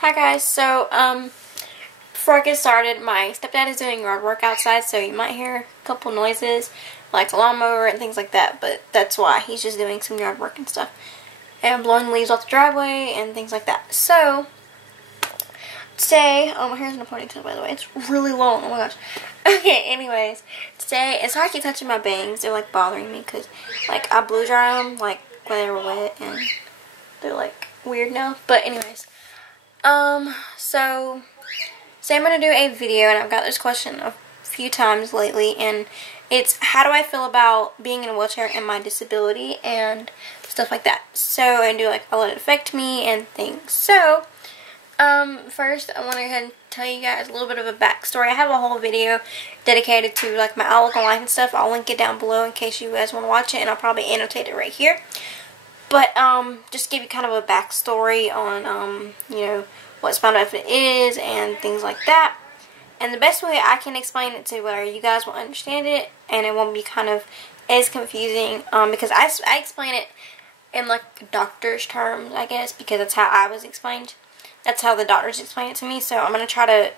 Hi guys, so before I get started, my stepdad is doing yard work outside, so you might hear a couple noises like a lawnmower and things like that, but that's why. He's just doing some yard work and stuff and blowing leaves off the driveway and things like that. So today, my hair's in a ponytail, by the way. It's really long. Oh my gosh. Okay, anyways, today, it's hard to keep touching my bangs. They're like bothering me because like I blow dry them like when they were wet and they're like weird now. But anyways, so today I'm going to do a video, and I've got this question a few times lately, and it's how do I feel about being in a wheelchair and my disability and stuff like that. So, and do like, I'll let it affect me and things. So, first I want to go ahead and tell you guys a little bit of a backstory. I have a whole video dedicated to like my outlook on life and stuff. I'll link it down below in case you guys want to watch it, and I'll probably annotate it right here. But, just give you kind of a backstory on, you know, what Spina Bifida is and things like that. And the best way I can explain it to where you guys will understand it and it won't be kind of as confusing, because I explain it in like doctor's terms, I guess, because that's how I was explained. That's how the doctors explain it to me. So I'm going to try to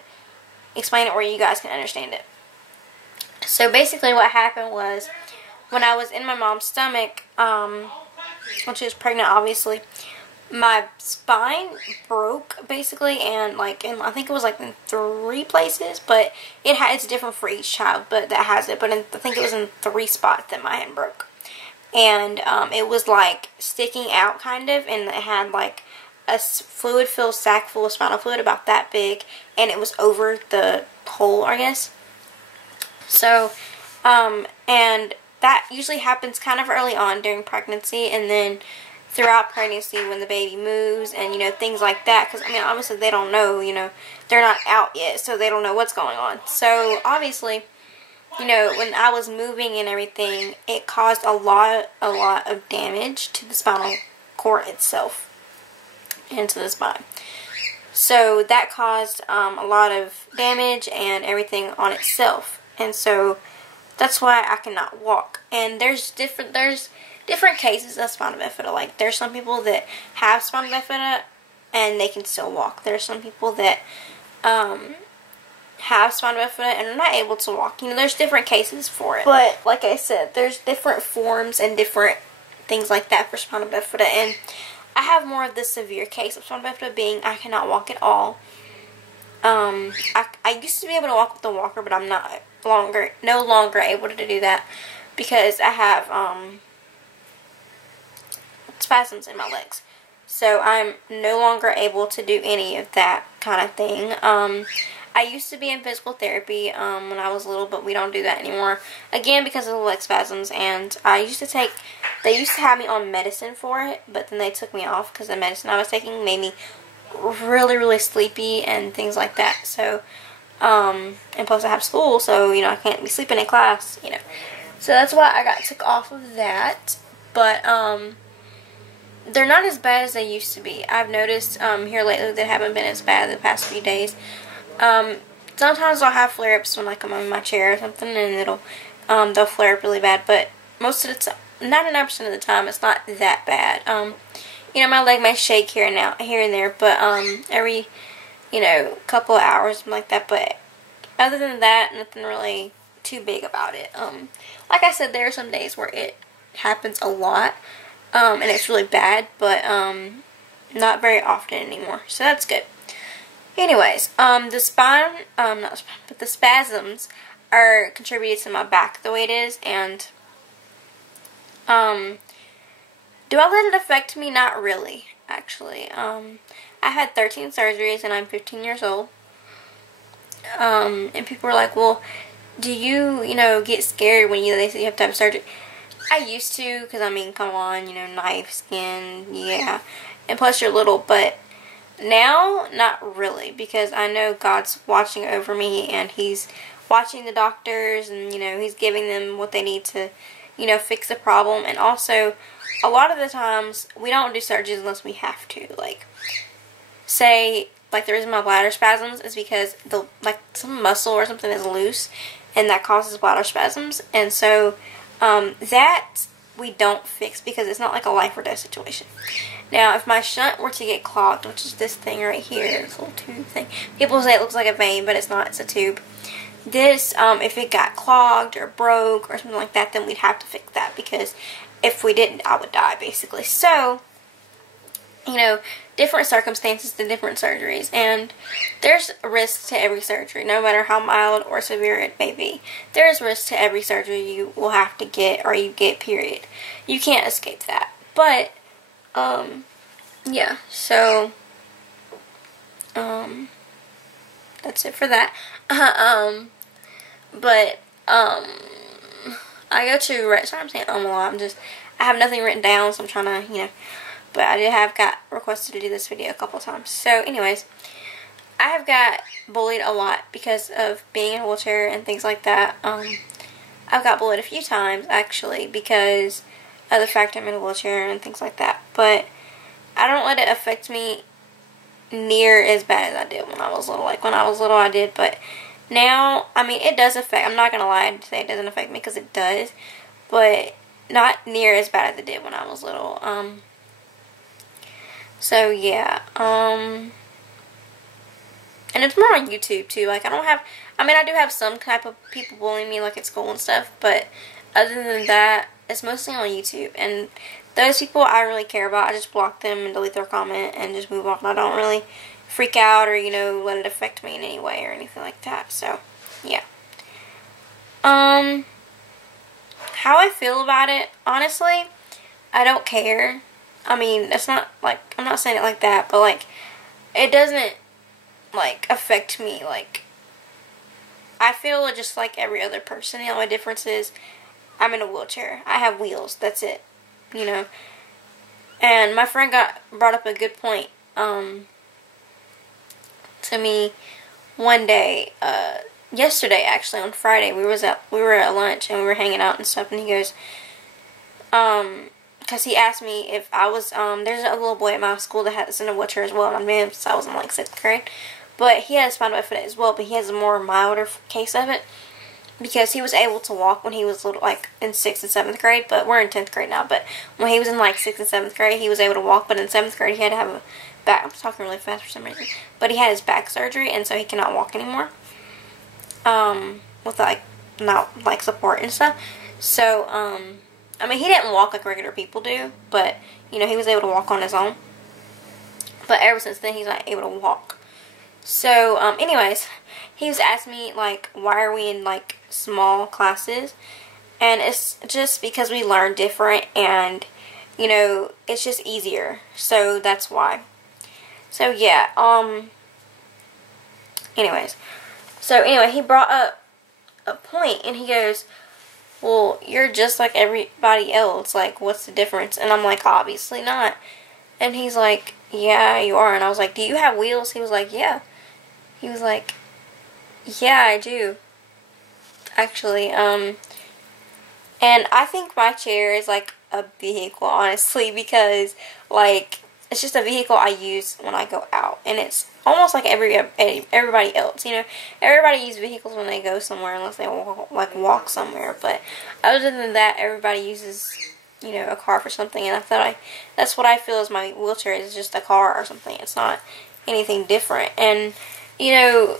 explain it where you guys can understand it. So basically what happened was when I was in my mom's stomach, when she was pregnant, obviously, my spine broke basically, and like I think it was like in 3 places, but it's different for each child, but that has it. But I think it was in 3 spots that my hand broke, and it was like sticking out kind of, and it had like a fluid-filled sack full of spinal fluid about that big, and it was over the hole, I guess. So, and that usually happens kind of early on during pregnancy, and then throughout pregnancy when the baby moves and, you know, things like that. Because, I mean, obviously they don't know, you know, they're not out yet, so they don't know what's going on. So, obviously, you know, when I was moving and everything, it caused a lot of damage to the spinal cord itself and to the spine. So, that caused a lot of damage and everything on itself. And so that's why I cannot walk. And there's different cases of Spina Bifida. Like, there's some people that have Spina Bifida and they can still walk. There's some people that have Spina Bifida and are not able to walk. You know, there's different cases for it. But like I said, there's different forms and different things like that for Spina Bifida. And I have more of the severe case of Spina Bifida, being I cannot walk at all. I used to be able to walk with a walker, but I'm no longer able to do that because I have spasms in my legs. So I'm no longer able to do any of that kind of thing. I used to be in physical therapy when I was little, but we don't do that anymore. Again, because of the leg spasms. And they used to have me on medicine for it, but then they took me off because the medicine I was taking made me really sleepy and things like that. So, and plus I have school, so, you know, I can't be sleeping in class, you know. So that's why I got took off of that. But, they're not as bad as they used to be. I've noticed, here lately they haven't been as bad the past few days. Sometimes I'll have flare-ups when, like, I'm in my chair or something, and they'll flare up really bad. But most of the time, 99% of the time, it's not that bad. You know, my leg may shake here and there, but, every, you know, couple of hours, something like that. But other than that, nothing really too big about it. Like I said, there are some days where it happens a lot, and it's really bad, but, not very often anymore. So that's good. Anyways, the spasms are contributed to my back the way it is, and, do I let it affect me? Not really, actually. I had 13 surgeries, and I'm 15 years old. And people are like, well, do you, you know, get scared when they say you have to have surgery? I used to, because, I mean, come on, you know, knife, skin, yeah. And plus you're little, but now, not really, because I know God's watching over me, and He's watching the doctors, and, you know, He's giving them what they need to, you know, fix the problem. And also, a lot of the times, we don't do surgeries unless we have to. Like, say, like the reason my bladder spasms is because some muscle or something is loose, and that causes bladder spasms. And so, that we don't fix because it's not like a life or death situation. Now, if my shunt were to get clogged, which is this thing right here, this little tube thing. People say it looks like a vein, but it's not. It's a tube. This, if it got clogged or broke or something like that, then we'd have to fix that, because if we didn't, I would die, basically. So, you know, different circumstances to different surgeries, and there's risk to every surgery, no matter how mild or severe it may be. There's risk to every surgery you will have to get, or you get, period. You can't escape that. But, yeah, so, that's it for that. I go to, sorry I'm saying a lot, I have nothing written down, so I'm trying to, you know, but I have got requested to do this video a couple times. So anyways, I have got bullied a lot because of being in a wheelchair and things like that. I've got bullied a few times, actually, because of the fact I'm in a wheelchair and things like that. But I don't let it affect me near as bad as I did when I was little. Like, when I was little, I did, but now, I mean, it does affect, I'm not going to lie and say it doesn't affect me, because it does, but not near as bad as it did when I was little. So, yeah, and it's more on YouTube, too. Like, I do have some type of people bullying me, like, at school and stuff, but other than that, it's mostly on YouTube, and those people I really care about, I just block them and delete their comment and just move on. I don't really freak out or, you know, let it affect me in any way or anything like that. So, yeah. How I feel about it, honestly, I don't care. I mean, it's not, like, I'm not saying it like that, but, like, it doesn't, like, affect me. Like, I feel just like every other person. The only difference is I'm in a wheelchair. I have wheels. That's it. You know. And my friend brought up a good point, to me one day, yesterday actually, on Friday. We were at lunch and we were hanging out and stuff, and he goes, because he asked me if I was, there's a little boy at my school that is in a wheelchair as well, and I've known him since I was in like 6th grade, but he has spina bifida as well, but he has a more milder case of it, because he was able to walk when he was little, like in 6th and 7th grade, but we're in 10th grade now, but when he was in like 6th and 7th grade, he was able to walk, but in 7th grade he had to have a back, I'm talking really fast for some reason, but he had his back surgery, and so he cannot walk anymore, with like, not like support and stuff. So, I mean, he didn't walk like regular people do, but, you know, he was able to walk on his own, but ever since then, he's not able to walk. So, anyways, he was asking me, like, why are we in, like, small classes, and it's just because we learn different, and, you know, it's just easier, so that's why. So, yeah, anyways, he brought up a point, and he goes, well, you're just like everybody else, like, what's the difference? And I'm like, obviously not. And he's like, yeah, you are. And I was like, do you have wheels? He was like, yeah. He was like, yeah, I do, actually. And I think my chair is like a vehicle, honestly, because, like, it's just a vehicle I use when I go out, and it's almost like everybody else, you know. Everybody uses vehicles when they go somewhere, unless they walk somewhere. But other than that, everybody uses, you know, a car for something. And that's what I feel is my wheelchair is, just a car or something. It's not anything different. And, you know,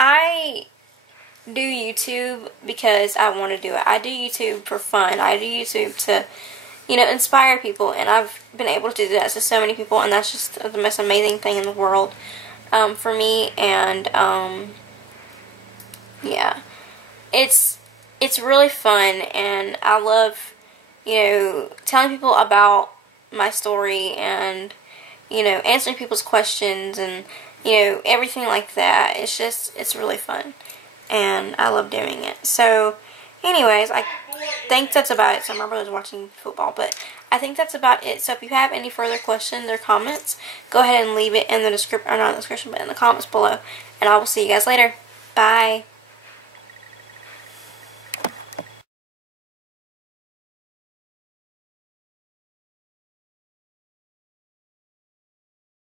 I do YouTube because I want to do it. I do YouTube for fun. I do YouTube to, you know, inspire people, and I've been able to do that to so many people, and that's just the most amazing thing in the world, for me. And yeah, it's really fun, and I love, you know, telling people about my story, and, you know, answering people's questions, and, you know, everything like that. It's really fun, and I love doing it. So, anyways, I think that's about it. So my brother's watching football, but I think that's about it. So if you have any further questions or comments, go ahead and leave it in the description, or not in the description, but in the comments below, and I will see you guys later. Bye.